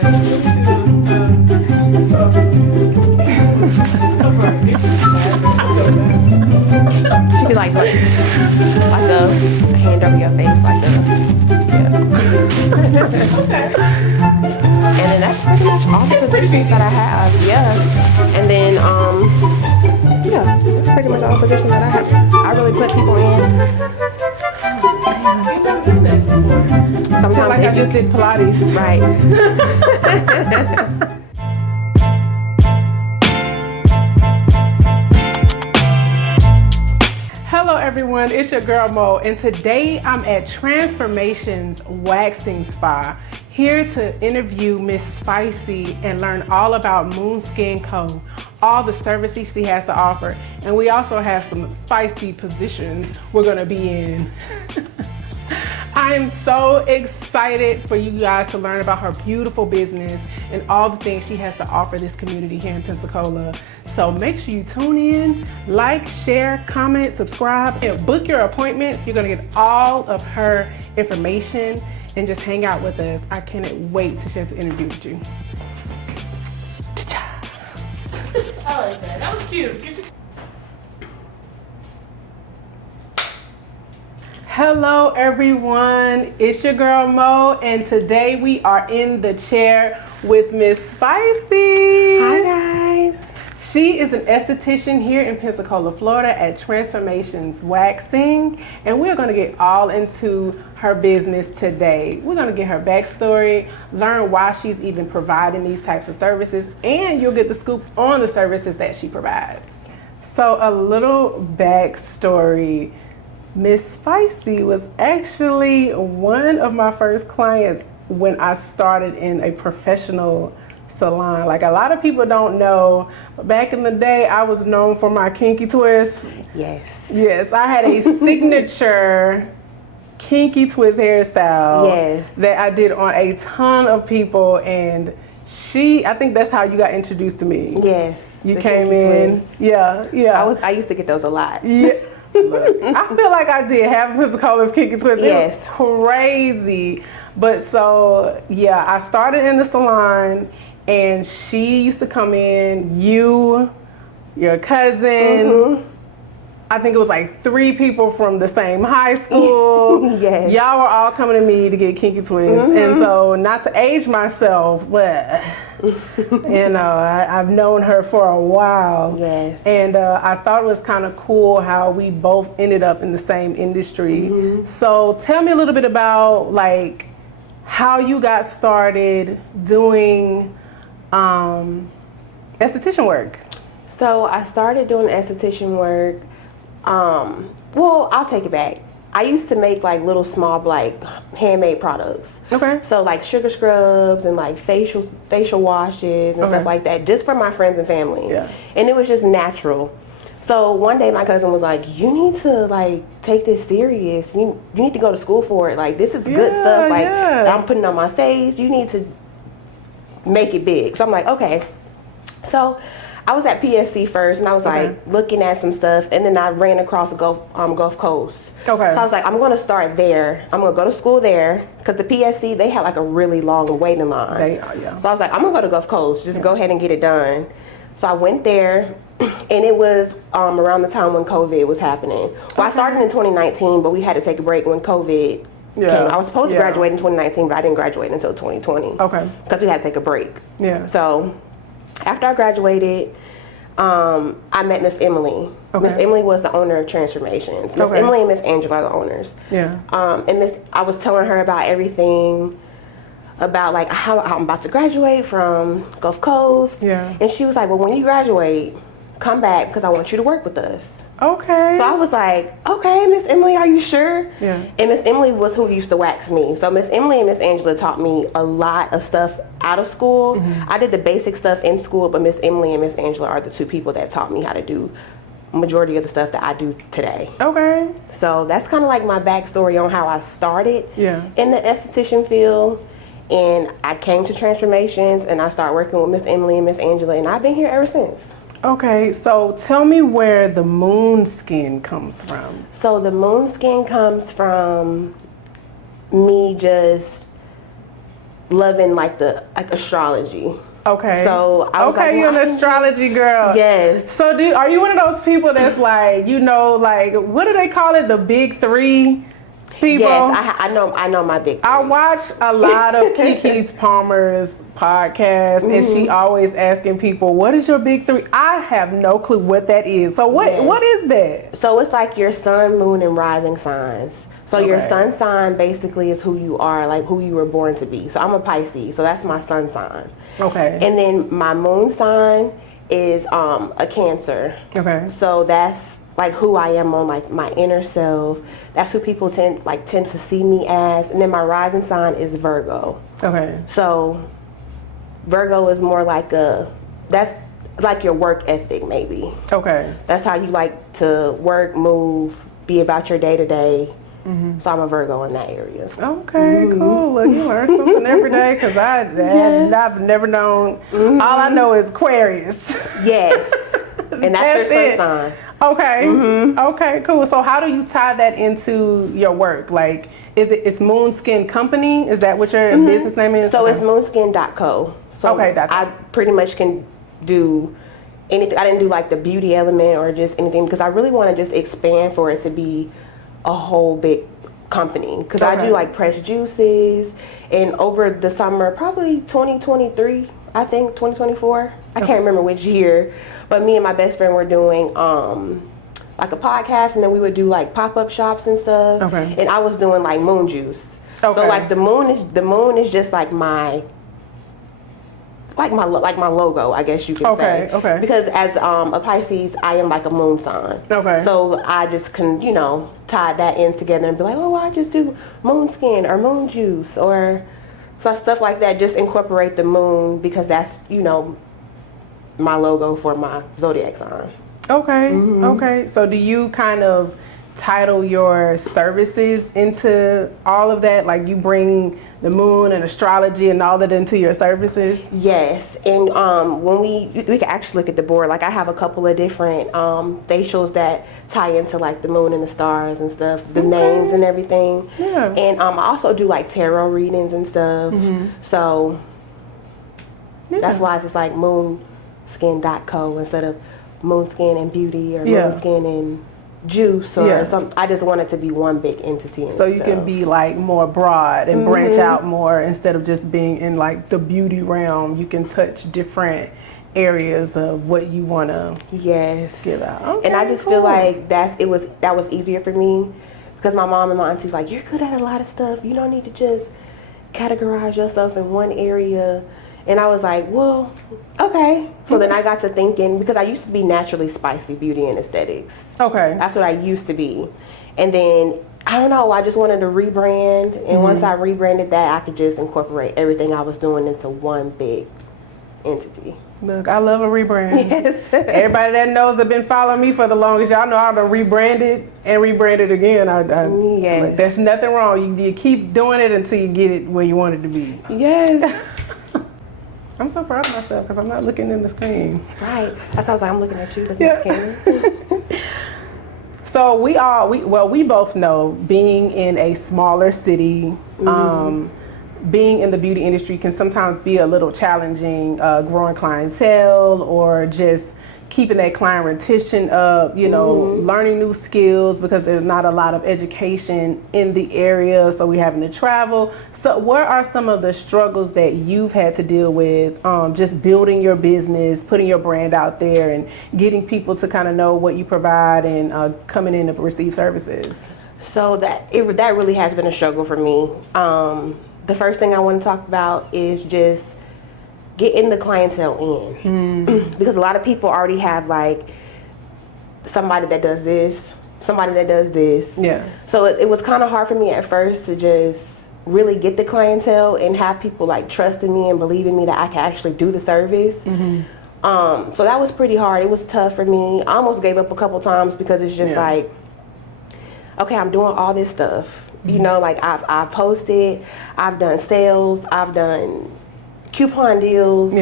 She be like a hand over your face, like yeah. And then that's pretty much all the positions that I have. Yeah. And then yeah, that's pretty much all the positions that I have. I really put people in. Sometimes like I just did Pilates. Right. Hello everyone, it's your girl Mo, and today I'm at Transformations Waxing Spa, here to interview Miss Spicee and learn all about Moon Skin Co., all the services she has to offer, and we also have some spicy positions we're gonna be in. I am so excited for you guys to learn about her beautiful business and all the things she has to offer this community here in Pensacola. So make sure you tune in, like, share, comment, subscribe, and book your appointments. You're gonna get all of her information and just hang out with us. I cannot wait to share this interview with you. I like that. That was cute. Hello everyone, it's your girl Mo, and today we are in the chair with Miss Spicee. Hi guys. She is an esthetician here in Pensacola, Florida at Transformations Waxing, and we're gonna get all into her business today. We're gonna get her backstory, learn why she's even providing these types of services, and you'll get the scoop on the services that she provides. So a little backstory. Miss Spicee was actually one of my first clients when I started in a professional salon. Like, a lot of people don't know, but back in the day, I was known for my kinky twists. Yes. Yes, I had a signature kinky twist hairstyle. Yes. That I did on a ton of people, and I think that's how you got introduced to me. Yes. You came in. Twist. Yeah. I used to get those a lot. Yeah. Look, I feel like I did have Pensacola's kinky twist. Yes. It was crazy. But so, yeah, I started in the salon, and she used to come in, your cousin, I think it was like 3 people from the same high school. Yes. Y'all were all coming to me to get kinky twists. And so, not to age myself, but I've known her for a while. Yes. And I thought it was kind of cool how we both ended up in the same industry. So tell me a little bit about like how you got started doing esthetician work. So I started doing esthetician work. Well, I'll take it back. I used to make like little small like handmade products. Okay. So like sugar scrubs and like facial washes and stuff like that, just for my friends and family. Yeah. And it was just natural. So one day my cousin was like, "You need to like take this serious. You need to go to school for it. Like, this is good stuff. Like, that I'm putting on my face. You need to make it big." So I'm like, okay. So I was at PSC first, and I was like looking at some stuff, and then I ran across Gulf Coast. Okay. So I was like, I'm going to start there. I'm going to go to school there, because the PSC, they had like a really long waiting line. So I was like, I'm going to go to Gulf Coast, just go ahead and get it done. So I went there, and it was around the time when COVID was happening. Well, I started in 2019, but we had to take a break when COVID came. I was supposed to graduate in 2019, but I didn't graduate until 2020. Okay. Because we had to take a break. Yeah. So after I graduated, I met Miss Emily. Okay. Miss Emily was the owner of Transformations. Miss Emily and Miss Angela are the owners. Yeah. And I was telling her about everything, about like how I'm about to graduate from Gulf Coast. Yeah. And she was like, "Well, when you graduate, come back, because I want you to work with us." Okay. So I was like, "Okay, Miss Emily, are you sure?" Yeah. And Miss Emily was who used to wax me. So Miss Emily and Miss Angela taught me a lot of stuff out of school. I did the basic stuff in school, but Miss Emily and Miss Angela are the 2 people that taught me how to do majority of the stuff that I do today. Okay. So that's kind of like my backstory on how I started Yeah. in the esthetician field. And I came to Transformations, and I started working with Miss Emily and Miss Angela, and I've been here ever since. Okay, so tell me where the moon skin comes from. So the moon skin comes from me just loving like astrology. Okay. So I was like, you're an astrology girl. Yes. So are you one of those people that's like, like, what do they call it? The big three people? Yes, I know my big three. I watch a lot of Keke Palmer's podcast, and she always asking people, what is your big three? I have no clue what that is. So what is that? So it's like your sun, moon, and rising signs. So your sun sign basically is who you are, like who you were born to be. So I'm a Pisces, so that's my sun sign. Okay. And then my moon sign is a Cancer. Okay. So that's like who I am on like my inner self. That's who people tend to see me as. And then my rising sign is Virgo. Okay. So Virgo is more like that's like your work ethic maybe. Okay. That's how you like to work, move, be about your day to day. So I'm a Virgo in that area. Okay, cool. Look, you learn something every day because I've never known. All I know is Aquarius. Yes. And that's your sun sign. Okay. Okay, cool. So how do you tie that into your work? Like, it's Moonskin Company? Is that what your business name is? So it's moonskin.co. So I pretty much can do anything. I didn't do like the beauty element or just anything because I really want to just expand for it to be a whole big company because I do like pressed juices, and over the summer, probably 2023, I think 2024, I can't remember which year, but me and my best friend were doing like a podcast, and then we would do like pop-up shops and stuff, and I was doing like moon juice. So like the moon is just like my logo, I guess you could say. Okay. Because as a Pisces, I am like a moon sign. Okay. So I just can, tie that in together and be like, oh, I just do moon skin or moon juice or stuff like that. Just incorporate the moon because that's, my logo for my zodiac sign. Okay. Okay. So do you kind of title your services into all of that? Like you bring the moon and astrology and all that into your services? Yes. And when we can actually look at the board, like I have a couple of different facials that tie into like the moon and the stars and stuff, the names and everything. Yeah. And I also do like tarot readings and stuff. So that's why it's just like moonskin.co instead of moonskin and beauty or moonskin and juice or something. I just want it to be one big entity. So you can be like more broad and branch out more instead of just being in like the beauty realm. You can touch different areas of what you want to give out. Okay, and I just feel like that was easier for me because my mom and my auntie was like, you're good at a lot of stuff. You don't need to just categorize yourself in one area. And I was like, well, okay. So then I got to thinking, because I used to be naturally spicy beauty and aesthetics. Okay. That's what I used to be. And then, I don't know, I just wanted to rebrand. And once I rebranded that, I could just incorporate everything I was doing into one big entity. Look, I love a rebrand. Yes. Everybody that knows have been following me for the longest, y'all know I've rebranded and rebranded again. Yes. Like, there's nothing wrong. You keep doing it until you get it where you want it to be. Yes. I'm so proud of myself because I'm not looking in the screen. Right. That's why I was like, I'm looking at you, looking at the camera. So we both know being in a smaller city, being in the beauty industry can sometimes be a little challenging, growing clientele or just keeping that client retention up, learning new skills because there's not a lot of education in the area, so we're having to travel. So what are some of the struggles that you've had to deal with just building your business, putting your brand out there and getting people to kind of know what you provide and coming in to receive services? So that really has been a struggle for me. The first thing I want to talk about is just getting the clientele in because a lot of people already have like somebody that does this, somebody that does this. Yeah. So it was kind of hard for me at first to just really get the clientele and have people like trusting me and believing me that I can actually do the service. So that was pretty hard. It was tough for me. I almost gave up a couple times because it's just like, okay, I'm doing all this stuff. Like I've posted, I've done sales, I've done coupon deals,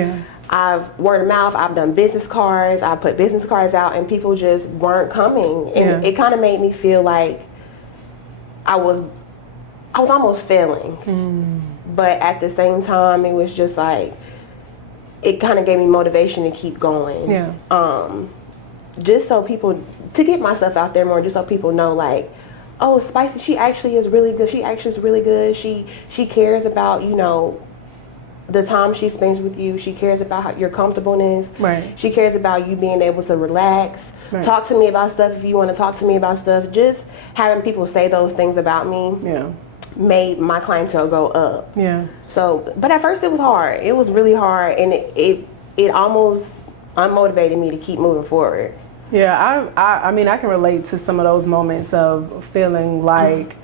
I've word of mouth, I've done business cards, I put business cards out and people just weren't coming. And it kind of made me feel like I was almost failing but at the same time, it was just like, it kind of gave me motivation to keep going. Yeah. Just so people, to get myself out there more, just so people know, like, oh, Spicee, she actually is really good. She actually is really good. She cares about, you know, the time she spends with you. She cares about your comfortableness. Right. She cares about you being able to relax. Right. Talk to me about stuff if you want to talk to me about stuff. Just having people say those things about me made my clientele go up. Yeah. So, but at first it was hard. It was really hard, and it almost unmotivated me to keep moving forward. Yeah, I mean, I can relate to some of those moments of feeling like,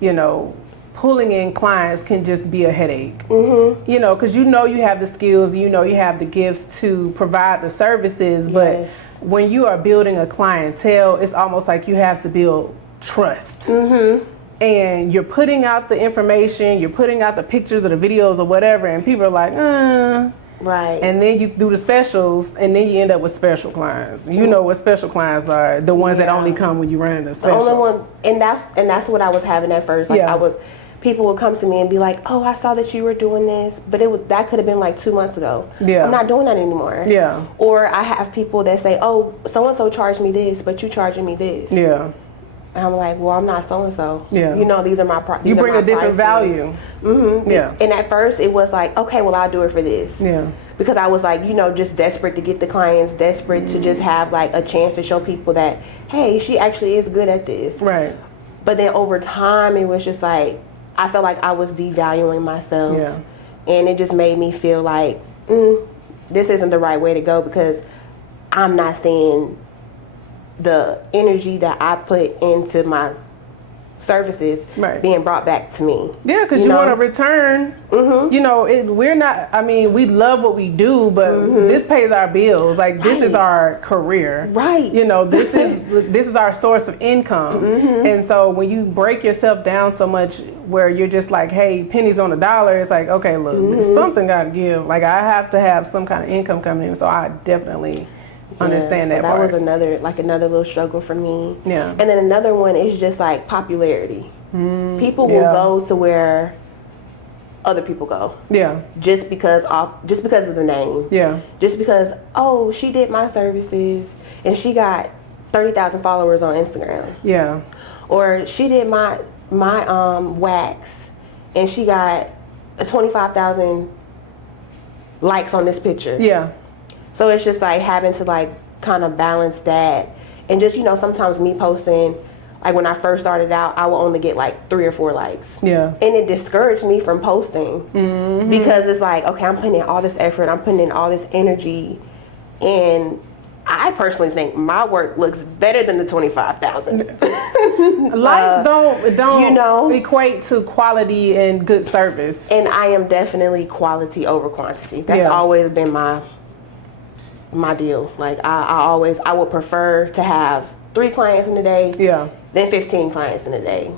you know, pulling in clients can just be a headache. Mm-hmm. You know, because you know you have the skills, you know you have the gifts to provide the services, but when you are building a clientele, it's almost like you have to build trust. Mm-hmm. And you're putting out the information, you're putting out the pictures or the videos or whatever, and people are like, Right. And then you do the specials, and then you end up with special clients. You know what special clients are, the ones that only come when you run the special. The only one, and that's what I was having at first. Like people would come to me and be like, oh, I saw that you were doing this, but that could have been like 2 months ago. Yeah. I'm not doing that anymore. Yeah. Or I have people that say, oh, so-and-so charged me this, but you charging me this. Yeah. And I'm like, well, I'm not so-and-so. Yeah. You know, these are my prices. You bring a different value. Mm-hmm. Yeah. And at first it was like, okay, well, I'll do it for this. Yeah. Because I was like, you know, just desperate to get the clients, desperate to just have like a chance to show people that, hey, she actually is good at this. Right. But then over time, it was just like, I felt like I was devaluing myself. Yeah. And it just made me feel like, this isn't the right way to go, because I'm not seeing the energy that I put into my services being brought back to me. Yeah, because you want to return. Mm-hmm. You know, we're not, I mean, we love what we do, but this pays our bills. Like, this is our career. Right. You know, this is our source of income. Mm-hmm. And so when you break yourself down so much where you're just like, hey, pennies on the dollar, it's like, okay, look, something got to give. Like, I have to have some kind of income coming in. So I definitely understand that part. Was another little struggle for me. Yeah. And then another one is just like popularity. People will go to where other people go. Yeah. Just because of the name. Yeah. Just because, oh, she did my services and she got 30,000 followers on Instagram. Yeah. Or she did my wax and she got 25,000 likes on this picture. Yeah. So it's just like having to like kind of balance that. And just, you know, sometimes me posting, like when I first started out, I would only get like 3 or 4 likes. Yeah. And it discouraged me from posting because it's like, okay, I'm putting in all this effort, I'm putting in all this energy, and I personally think my work looks better than the 25,000. Likes don't you know, equate to quality and good service. And I am definitely quality over quantity. That's always been my deal. Like I would prefer to have 3 clients in a day than 15 clients in a day,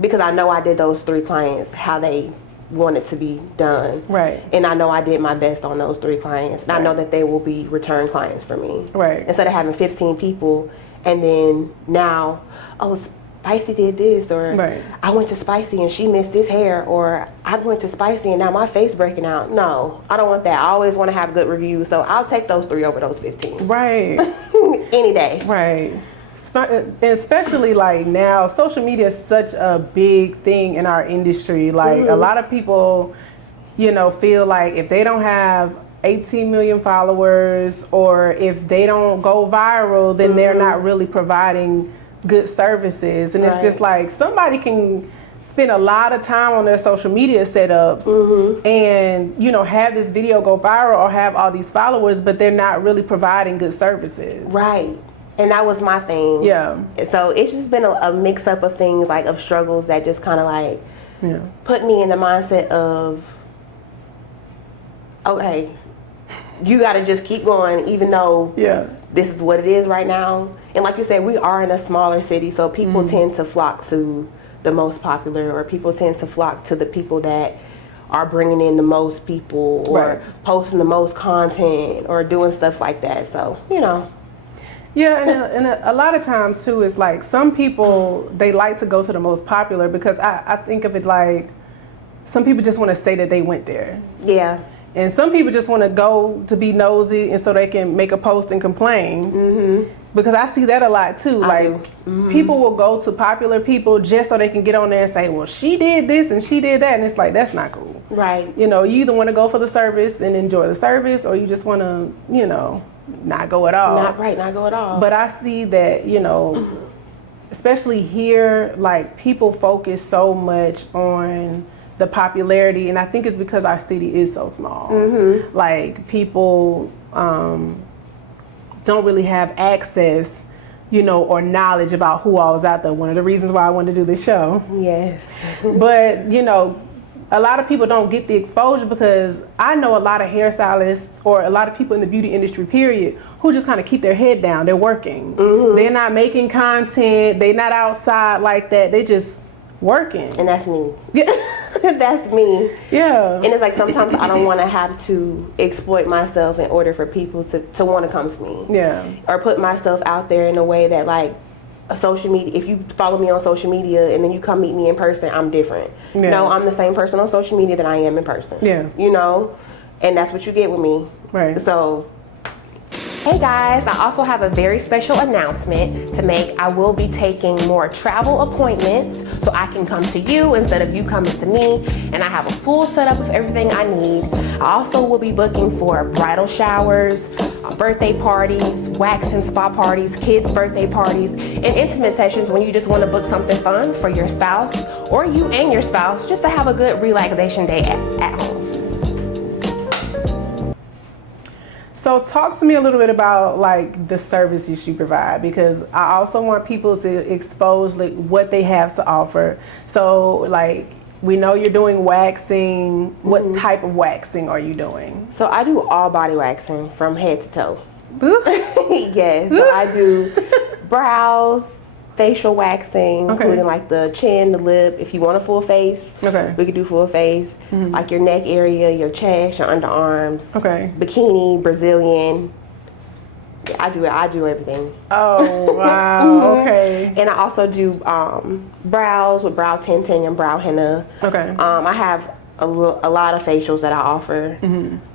because I know I did those 3 clients how they wanted to be done. Right. And I know I did my best on those 3 clients, and I know that they will be return clients for me. Right. Instead of having 15 people and then now, oh, Spicee did this, or I went to Spicee and she missed this hair, or I went to Spicee and now my face breaking out. No, I don't want that. I always want to have good reviews, so I'll take those 3 over those 15. Right. Any day. Right. Especially like now, social media is such a big thing in our industry. Like a lot of people, you know, feel like if they don't have 18 million followers, or if they don't go viral, then they're not really providing good services. And it's just like, somebody can spend a lot of time on their social media setups and, you know, have this video go viral or have all these followers, but they're not really providing good services. Right. And that was my thing. Yeah. So it's just been a mix up of things, like of struggles that just kind of like put me in the mindset of, okay, you got to just keep going, even though this is what it is right now. And like you said, we are in a smaller city, so people tend to flock to the most popular, or people tend to flock to the people that are bringing in the most people, or posting the most content, or doing stuff like that. So, you know. Yeah, and a lot of times too, it's like some people, they like to go to the most popular, because I think of it like, some people just want to say that they went there. Yeah. And some people just want to go to be nosy and so they can make a post and complain. Mm-hmm. Because I see that a lot too. People will go to popular people just so they can get on there and say, well, she did this and she did that. And it's like, that's not cool. Right. You know, you either want to go for the service and enjoy the service, or you just want to, you know, not go at all. Not go at all. But I see that, you know, especially here, like, people focus so much on the popularity, and I think it's because our city is so small. Mm-hmm. Like, people don't really have access, you know, or knowledge about who all was out there. One of the reasons why I wanted to do this show. Yes. But, you know, a lot of people don't get the exposure, because I know a lot of hairstylists or a lot of people in the beauty industry, period, who just kind of keep their head down. They're working. Mm-hmm. They're not making content. They're not outside like that. They just working. And that's me. Yeah. That's me. Yeah. And it's like, sometimes I don't want to have to exploit myself in order for people to want to come to me. Yeah. Or put myself out there in a way that, like, a social media, if you follow me on social media and then you come meet me in person, I'm different. Yeah. No, I'm the same person on social media that I am in person. Yeah. You know? And that's what you get with me. Right. So, hey guys, I also have a very special announcement to make. I will be taking more travel appointments so I can come to you instead of you coming to me, and I have a full setup of everything I need. I also will be booking for bridal showers, birthday parties, wax and spa parties, kids' birthday parties, and intimate sessions when you just want to book something fun for your spouse or you and your spouse, just to have a good relaxation day at home. So talk to me a little bit about, like, the services you provide, because I also want people to expose, like, what they have to offer. So, like, we know you're doing waxing. What type of waxing are you doing? So I do all body waxing from head to toe. Yes, so I do brows, facial waxing, including like the chin, the lip. If you want a full face, we can do full face. Like your neck area, your chest, your underarms, bikini, Brazilian. I do everything. Oh, wow. Okay. And I also do brows with brow tinting and brow henna. I have a lot of facials that I offer.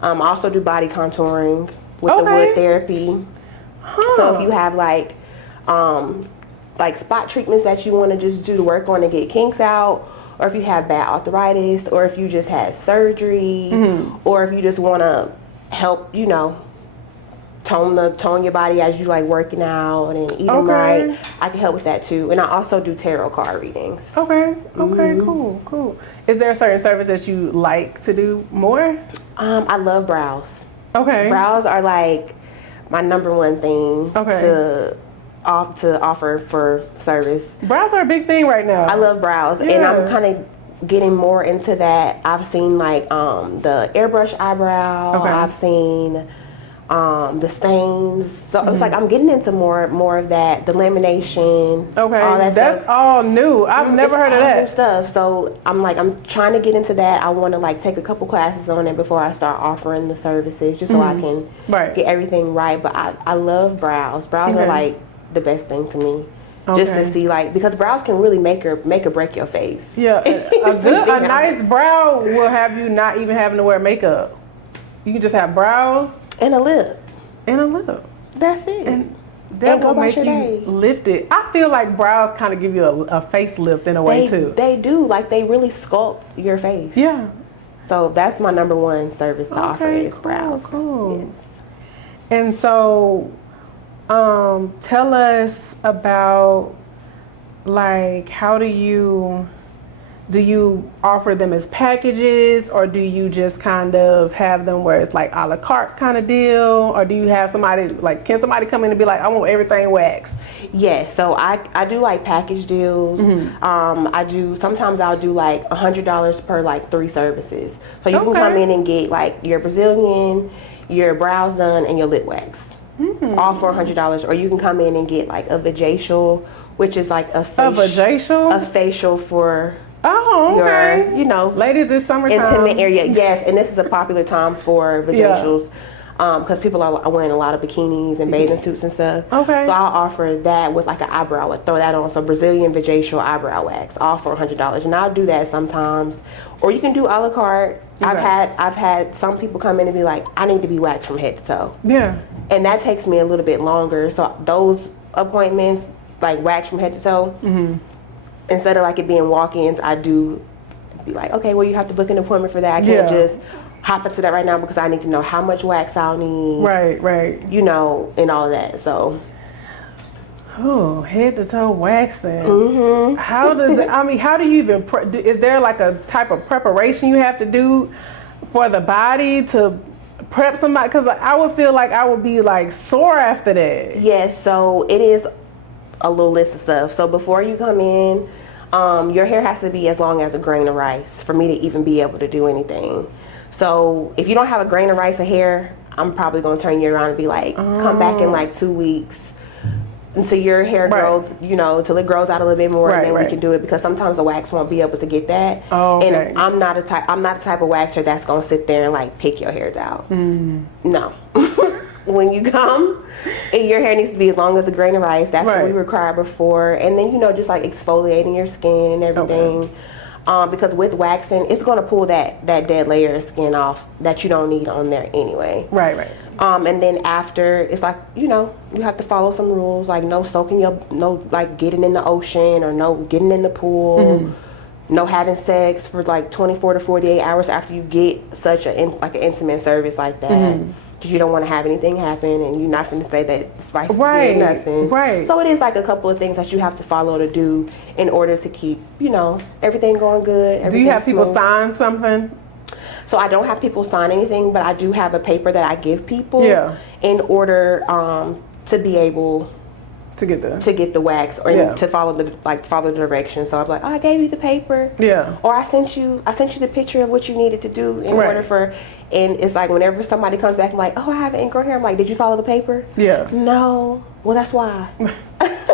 I also do body contouring with the wood therapy. So if you have like spot treatments that you want to just do the work on to get kinks out, or if you have bad arthritis, or if you just had surgery, or if you just want to help, you know, tone your body as you like working out and eating right, I can help with that too. And I also do tarot card readings. Cool. Is there a certain service that you like to do more? I love brows. Brows are like my number one thing to offer for service. Brows are a big thing right now. I love brows, and I'm kind of getting more into that. I've seen like the airbrush eyebrow. I've seen the stains. So it's like I'm getting into more of that. The lamination. All that that's stuff. all new. I've never heard of that new stuff. So I'm trying to get into that. I want to like take a couple classes on it before I start offering the services, just so I can get everything right. But I love brows. Brows are like the best thing to me. Just to see, like, because brows can really make or break your face. Yeah, a nice brow will have you not even having to wear makeup. You can just have brows and a lip. That's it. And that will make you lift it. I feel like brows kind of give you a facelift in a way too. They do. Like, they really sculpt your face. Yeah. So that's my number one service to offer is brows. Cool. Yes. And so, tell us about, like, how do you offer them as packages, or do you just kind of have them where it's like a la carte kind of deal, or do you have somebody, like, can somebody come in and be like, I want everything waxed? Yeah, so I do like package deals. Sometimes I'll do like $100 per like 3 services. So you can come in and get like your Brazilian, your brows done, and your lip wax. All for $100, or you can come in and get like a vajacial, which is like a facial for your, you know, ladies, it's summertime. Intimate area. Yes, and this is a popular time for vajacials. because people are wearing a lot of bikinis and bathing suits and stuff. Okay. So I'll offer that with like an eyebrow, throw that on. So Brazilian vajacial eyebrow wax, all for $100, and I'll do that sometimes. Or you can do a la carte. I've had some people come in and be like, I need to be waxed from head to toe. Yeah. And that takes me a little bit longer. So those appointments, like wax from head to toe, instead of like it being walk-ins, I do be like, okay, well, you have to book an appointment for that. I can't just hop into that right now because I need to know how much wax I'll need. Right. You know, and all of that. So. Oh, head to toe waxing. How does it, how do you even, is there like a type of preparation you have to do for the body to prep somebody? Because I would feel like I would be like sore after that. Yes, so it is a little list of stuff. So before you come in, your hair has to be as long as a grain of rice for me to even be able to do anything. So if you don't have a grain of rice of hair, I'm probably going to turn you around and be like, come back in like 2 weeks until your hair grows, you know, till it grows out a little bit more, and then we can do it, because sometimes the wax won't be able to get that. And I'm not the type of waxer that's going to sit there and like pick your hairs out. No. When you come, and your hair needs to be as long as a grain of rice. That's what we require before. And then, you know, just like exfoliating your skin and everything. Because with waxing, it's going to pull that dead layer of skin off that you don't need on there anyway. Right. And then after, it's like, you know, you have to follow some rules, like no soaking no like getting in the ocean, or no getting in the pool, no having sex for like 24 to 48 hours after you get such an intimate service like that. Because you don't want to have anything happen, and you're not going to say that Spice did nothing. So it is like a couple of things that you have to follow to do in order to keep, you know, everything going good. Do you have people sign something? So I don't have people sign anything, but I do have a paper that I give people in order to be able to get the wax, or to follow the directions. So I'm like, oh, I gave you the paper. Or I sent you the picture of what you needed to do in order for. And it's like whenever somebody comes back, I'm like, oh, I have ingrown hair. I'm like, did you follow the paper? No. Well, that's why.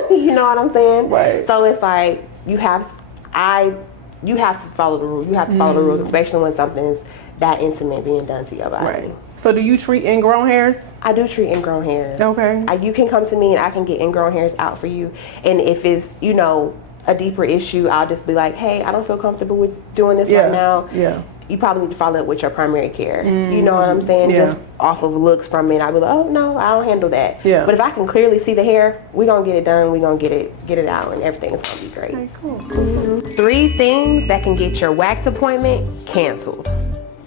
You know what I'm saying? So it's like you have to follow the rules. You have to follow the rules, especially when something is that intimate being done to your body. So do you treat ingrown hairs? I do treat ingrown hairs. Okay. You can come to me and I can get ingrown hairs out for you. And if it's, you know, a deeper issue, I'll just be like, hey, I don't feel comfortable with doing this right now. You probably need to follow up with your primary care. You know what I'm saying? Just off of looks from it, I'll be like, oh no, I don't handle that. But if I can clearly see the hair, we're gonna get it done, we're gonna get it out, and everything is gonna be great. Okay, cool. 3 things that can get your wax appointment canceled.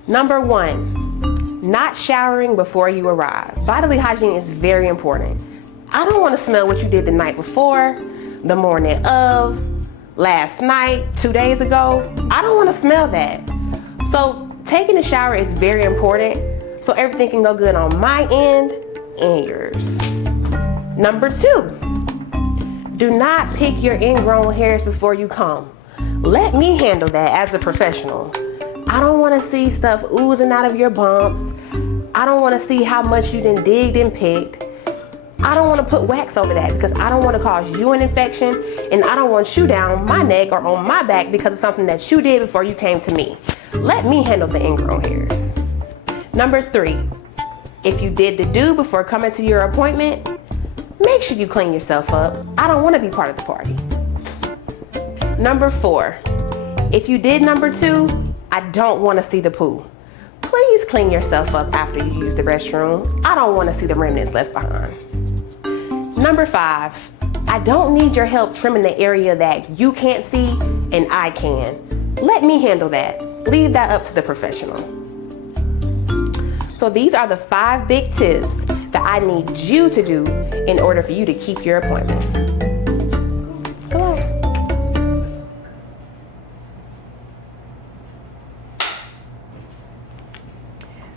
Number 1, not showering before you arrive. Bodily hygiene is very important. I don't want to smell what you did the night before, the morning of, last night, 2 days ago. I don't want to smell that. So taking a shower is very important, so everything can go good on my end and yours. Number 2, do not pick your ingrown hairs before you come. Let me handle that as a professional. I don't want to see stuff oozing out of your bumps. I don't want to see how much you done digged and picked. I don't want to put wax over that, because I don't want to cause you an infection, and I don't want you down my neck or on my back because of something that you did before you came to me. Let me handle the ingrown hairs. Number 3, if you did the do before coming to your appointment, make sure you clean yourself up. I don't want to be part of the party. Number 4, if you did number 2, I don't want to see the poo. Please clean yourself up after you use the restroom. I don't want to see the remnants left behind. Number 5, I don't need your help trimming the area that you can't see and I can. Let me handle that. Leave that up to the professional. So these are the 5 big tips that I need you to do in order for you to keep your appointment. Come on.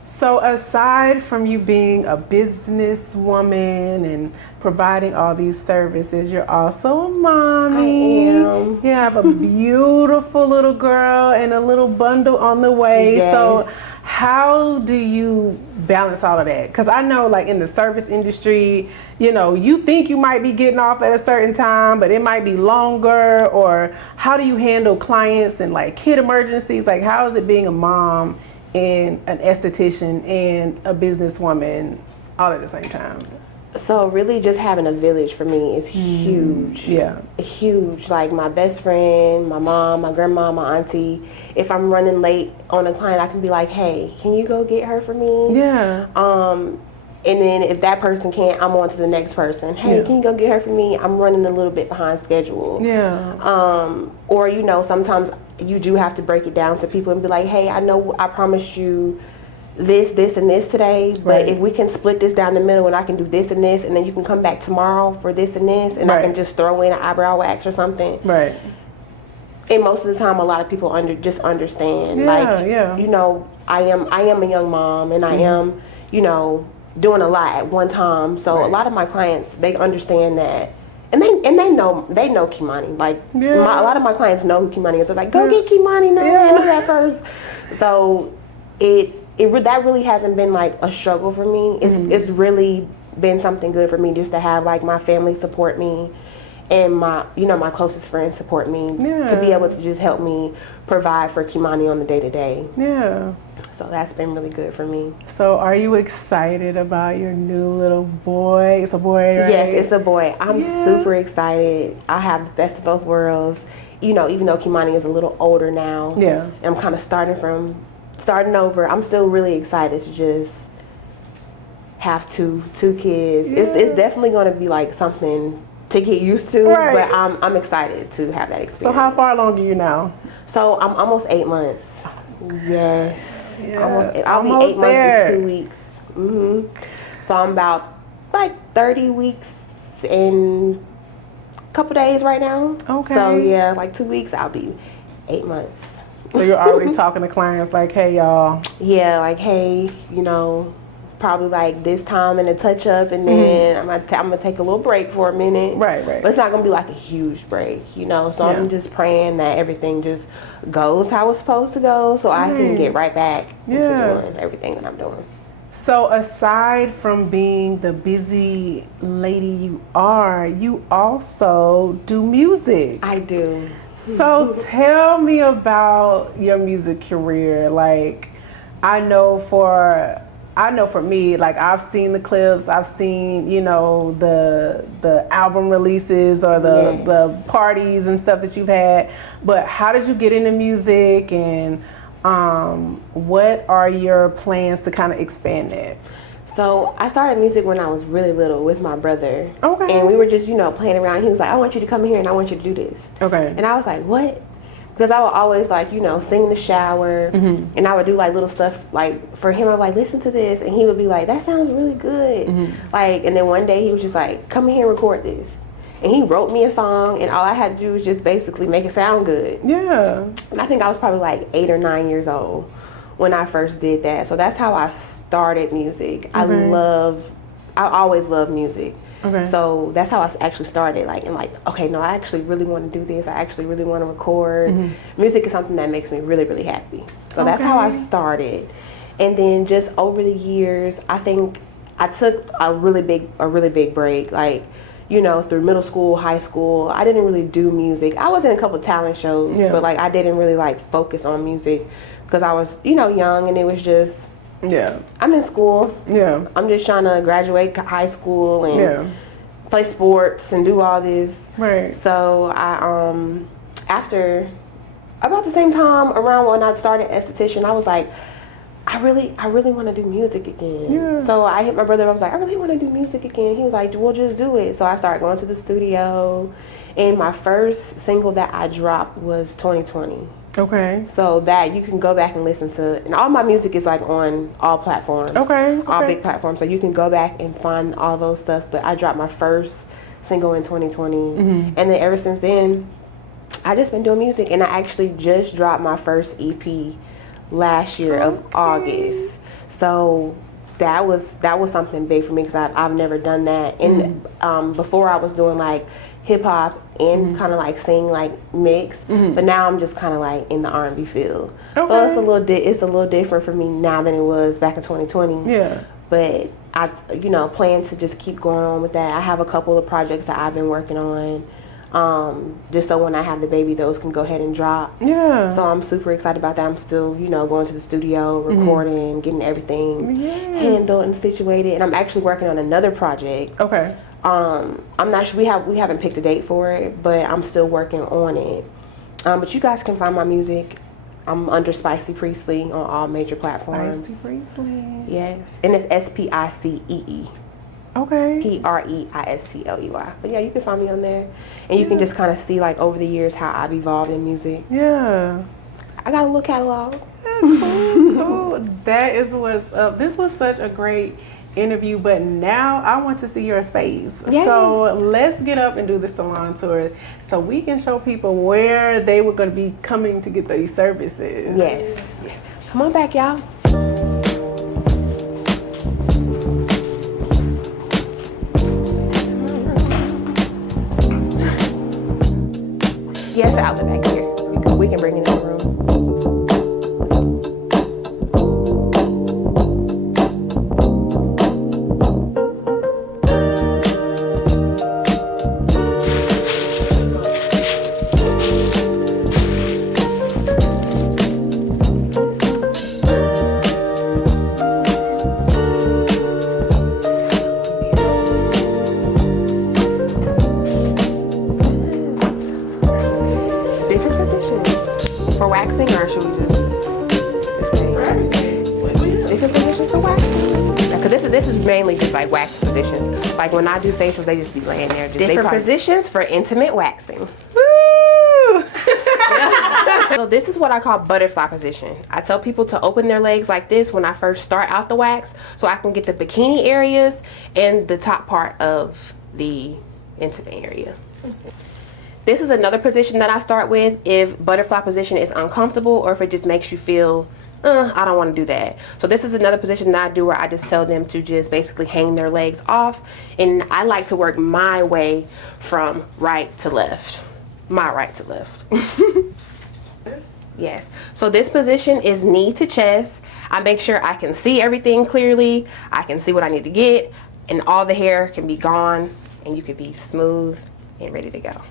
So aside from you being a businesswoman and providing all these services, you're also a mommy. I am. You have a beautiful little girl and a little bundle on the way. Yes. So how do you balance all of that? Because I know, like, in the service industry, you know, you think you might be getting off at a certain time, but it might be longer. Or how do you handle clients and like kid emergencies? Like, how is it being a mom and an esthetician and a businesswoman all at the same time? So really just having a village for me is huge. Yeah. Huge. Like my best friend, my mom, my grandma, my auntie. If I'm running late on a client, I can be like, hey, can you go get her for me? Yeah. And then if that person can't, I'm on to the next person. Hey, can you go get her for me? I'm running a little bit behind schedule. Yeah. Or, you know, sometimes you do have to break it down to people and be like, hey, I know I promised you this, and this today, but if we can split this down the middle and I can do this, and then you can come back tomorrow for this and this, and I can just throw in an eyebrow wax or something. Right. And most of the time, a lot of people just understand. You know, I am a young mom, and I am, you know, doing a lot at one time. So a lot of my clients, they understand that. And they know Kimani. Like a lot of my clients know who Kimani is. They're like, go get Kimani, no, handle that first. So that really hasn't been like a struggle for me. It's really been something good for me just to have like my family support me, and my closest friends support me to be able to just help me provide for Kimani on the day-to-day. Yeah. So that's been really good for me. So are you excited about your new little boy? It's a boy, right? Yes, it's a boy. I'm super excited. I have the best of both worlds. You know, even though Kimani is a little older now, and I'm kind of starting over, I'm still really excited to just have two kids. It's definitely going to be like something to get used to, but I'm excited to have that experience. So how far along are you now? So I'm almost 8 months. Yes, almost. I'll Almost be 8 months in 2 weeks. So I'm about like 30 weeks and a couple days right now. Okay. So yeah, like 2 weeks, I'll be 8 months. So you're already talking to clients like, hey, y'all. Yeah, like, hey, you know, probably like this time and a touch up, and then I'm gonna take a little break for a minute. Right. But it's not gonna be like a huge break, you know. So I'm just praying that everything just goes how it's supposed to go, so I can get right back into doing everything that I'm doing. So aside from being the busy lady you are, you also do music. I do. So tell me about your music career. Like, I know for me, like I've seen the clips, I've seen, you know, the album releases or the parties and stuff that you've had. But how did you get into music, and what are your plans to kind of expand that? So I started music when I was really little with my brother. Okay. And we were just, you know, playing around. He was like, I want you to come here and I want you to do this. Okay. And I was like, what? Because I would always like, you know, sing in the shower, and I would do like little stuff like for him. I would like, listen to this, and he would be like, that sounds really good. Like, and then one day he was just like, come here and record this. And he wrote me a song, and all I had to do was just basically make it sound good. Yeah. And I think I was probably like 8 or 9 years old when I first did that. So that's how I started music. I always loved music. Okay. So that's how I actually started. Like, and like, okay, no, I actually really want to do this. I actually really want to record. Music is something that makes me really, really happy. So that's how I started. And then just over the years, I think I took a really big break. Like, you know, through middle school, high school, I didn't really do music. I was in a couple of talent shows, but like I didn't really like focus on music because I was, you know, young, and it was just, I'm in school. I'm just trying to graduate high school and play sports and do all this. Right. So I, after about the same time around when I started esthetician, I was like, I really want to do music again. So I hit my brother. I was like, I really want to do music again. He was like, well, just do it. So I started going to the studio, and my first single that I dropped was 2020. Okay. So that you can go back and listen to, and all my music is like on all platforms. All big platforms. So you can go back and find all those stuff. But I dropped my first single in 2020, and then ever since then, I just been doing music. And I actually just dropped my first EP last year of August. So that was something big for me because I've never done that. And before I was doing like hip hop and kind of like sing like mix, but now I'm just kind of like in the R&B field. So it's a little different for me now than it was back in 2020. Yeah. But I, you know, plan to just keep going on with that. I have a couple of projects that I've been working on. just so when I have the baby, those can go ahead and drop. Yeah. So I'm super excited about that. I'm still, going to the studio, recording, getting everything handled and situated. And I'm actually working on another project. Okay. I'm not sure, we haven't picked a date for it, but I'm still working on it. But you guys can find my music. I'm under Spicee Priestley on all major platforms. Spicee Priestley. Yes. And it's Spicee. Okay. Preistley. But yeah, you can find me on there. And you can just kind of see like over the years how I've evolved in music. Yeah. I got a little catalog. Cool. That is what's up. This was such a great interview, but now I want to see your space. Yes. So let's get up and do the salon tour so we can show people where they were going to be coming to get these services. Yes. Come on back, y'all. Yes, the outlet back here. We can bring it in the room. Waxing, or should we just say different positions for waxing? Because this is mainly just like wax positions. Like when I do facials, they just be laying there. Just different positions for intimate waxing. Woo! So this is what I call butterfly position. I tell people to open their legs like this when I first start out the wax, so I can get the bikini areas and the top part of the intimate area. This is another position that I start with if butterfly position is uncomfortable or if it just makes you feel, I don't want to do that. So this is another position that I do where I just tell them to just basically hang their legs off. And I like to work my way from right to left. My right to left. Yes. So this position is knee to chest. I make sure I can see everything clearly. I can see what I need to get. And all the hair can be gone. And you can be smooth and ready to go.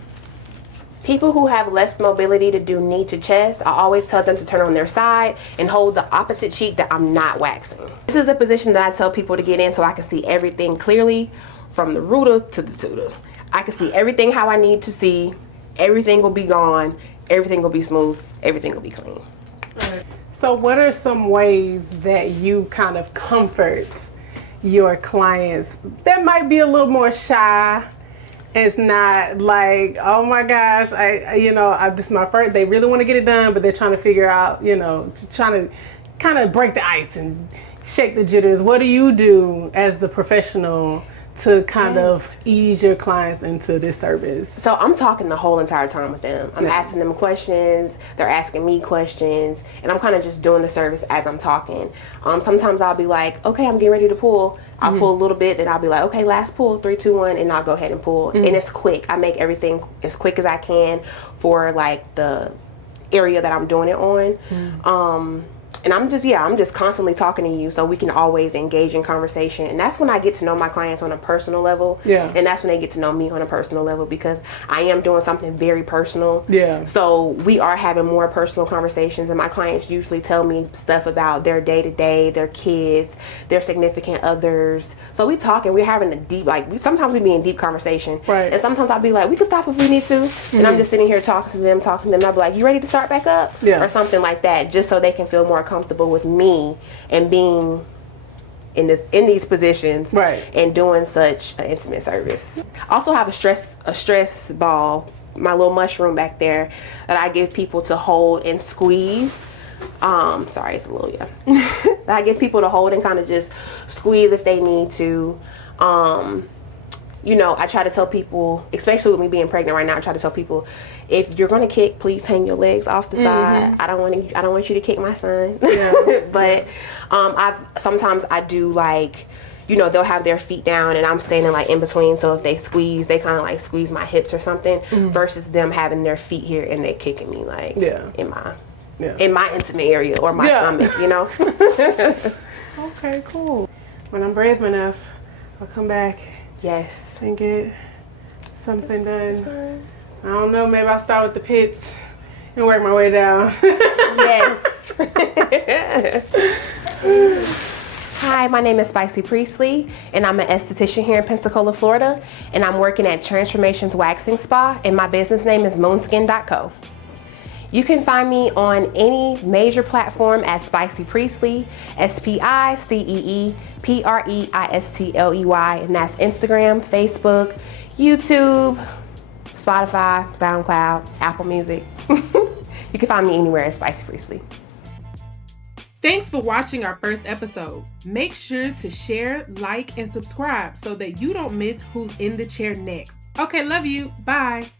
People who have less mobility to do knee to chest, I always tell them to turn on their side and hold the opposite cheek that I'm not waxing. This is a position that I tell people to get in so I can see everything clearly from the rooter to the tutor. I can see everything how I need to see. Everything will be gone. Everything will be smooth. Everything will be clean. So what are some ways that you kind of comfort your clients that might be a little more shy? It's not like, oh my gosh, this is my first, they really want to get it done, but they're trying to figure out, trying to kind of break the ice and shake the jitters. What do you do as the professional to kind of ease your clients into this service? So I'm talking the whole entire time with them. I'm asking them questions, they're asking me questions, and I'm kind of just doing the service as I'm talking. Sometimes I'll be like, okay, I'm getting ready to pull. I'll pull a little bit, then I'll be like, okay, last pull, 3, 2, 1, and I'll go ahead and pull. And it's quick. I make everything as quick as I can for like the area that I'm doing it on. And I'm just constantly talking to you so we can always engage in conversation. And that's when I get to know my clients on a personal level. Yeah. And that's when they get to know me on a personal level because I am doing something very personal. Yeah. So we are having more personal conversations and my clients usually tell me stuff about their day-to-day, their kids, their significant others. So we talk and we're having a deep, sometimes we be in deep conversation. Right. And sometimes I'll be like, we can stop if we need to. And I'm just sitting here talking to them. And I'll be like, you ready to start back up? Yeah. Or something like that, just so they can feel more comfortable with me and being in these positions, right, and doing such an intimate service. I also have a stress ball, my little mushroom back there that I give people to hold and squeeze. Sorry, it's a little I give people to hold and kind of just squeeze if they need to. I try to tell people, especially with me being pregnant right now, I try to tell people, if you're gonna kick, please hang your legs off the side. I don't want you to kick my son. Yeah. But sometimes I do they'll have their feet down and I'm standing in between. So if they squeeze, they kind of squeeze my hips or something, versus them having their feet here and they're kicking me in my intimate area or my stomach. Okay, cool. When I'm brave enough, I'll come back. Yes. And get something done. I don't know, maybe I'll start with the pits and work my way down. Yes. Hi, my name is Spicee Priestley, and I'm an esthetician here in Pensacola, Florida, and I'm working at Transformations Waxing Spa, and my business name is moonskin.co. You can find me on any major platform at Spicee Priestley, SPICEE PREISTLEY, and that's Instagram, Facebook, YouTube, Spotify, SoundCloud, Apple Music. You can find me anywhere at Spicee Priestley. Thanks for watching our first episode. Make sure to share, like, and subscribe so that you don't miss who's in the chair next. Okay, love you. Bye.